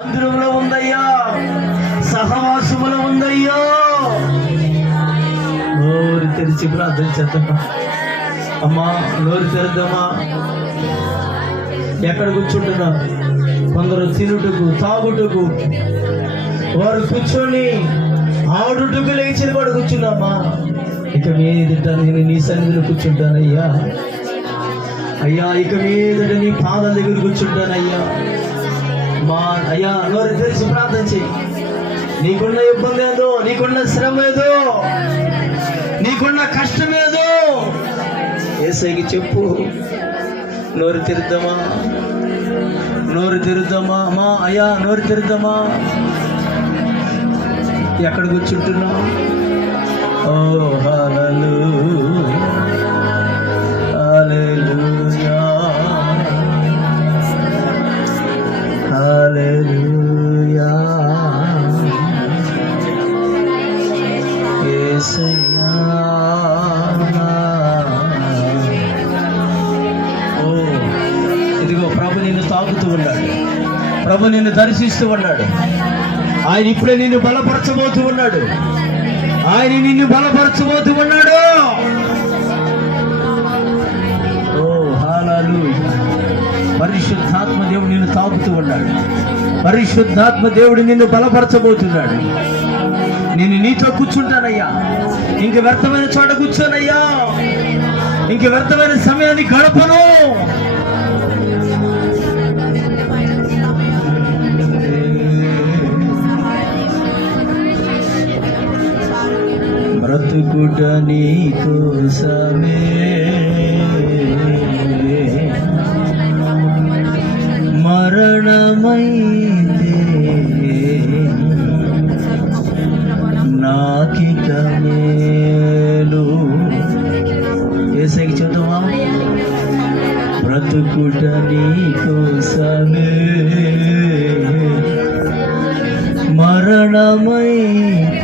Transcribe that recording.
మందిరంలో ఉందయ్యా, సహవాసములో ఉందయ్యా. నోరు తెరిచి ప్రార్థన చేద్దామా? అమ్మా నోరు తెరద్దామా? ఎక్కడ కూర్చుంటున్నా? కొందరు తినుటకు తాగుటకు, వారు కూర్చొని ఆడుటకు లేచిన వాడు కూర్చున్నామా. ఇక మీదట నేను నీ సన్నిధిలో కూర్చుంటానయ్యా. అయ్యా ఇక మీదట నీ పాదాల దగ్గర కూర్చుంటానయ్యా. మా అయ్యా నోరు తెరిచి ప్రార్థన చేయి. నీకున్న ఇబ్బంది ఏదో, నీకున్న శ్రమ ఏదో, నీకున్న కష్టం ఏదో యేసయ్యకి చెప్పు. నోరు తెరుద్దామా? నోరు తెరుద్దామా? అమ్మా అయ్యా నోరు తెరుద్దామా? ఎక్కడ కూర్చుంటున్నా? ఓ హల్లెలూయా హల్లెలూయా హల్లెలూయా యేసయ్యా. ఓ ఇదిగో ప్రభు నిన్ను తాకుతూ ఉన్నాడు, ప్రభు నిన్ను దర్శిస్తూ ఉన్నాడు. ఆయన ఇప్పుడే నిన్ను బలపరచబోతూ ఉన్నాడు, ఆయన నిన్ను బలపరచబోతూ ఉన్నాడు. ఓ హల్లెలూయా. పరిశుద్ధాత్మ దేవుడు నిన్ను తాకుతూ ఉన్నాడు, పరిశుద్ధాత్మ దేవుడు నిన్ను బలపరచబోతున్నాడు. నేను నీతో కూర్చుంటానయ్యా, ఇంక వ్యర్థమైన చోట కూర్చోనయ్యా, ఇంక వ్యర్థమైన సమయాన్ని గడపను. బ్రతుకుట నీ కోసమే, మరణమైతే నాకిక మేలు. యేసయ్యకి చూద్దామా? బ్రతుకుట నీ కోసమే, మరణమైతే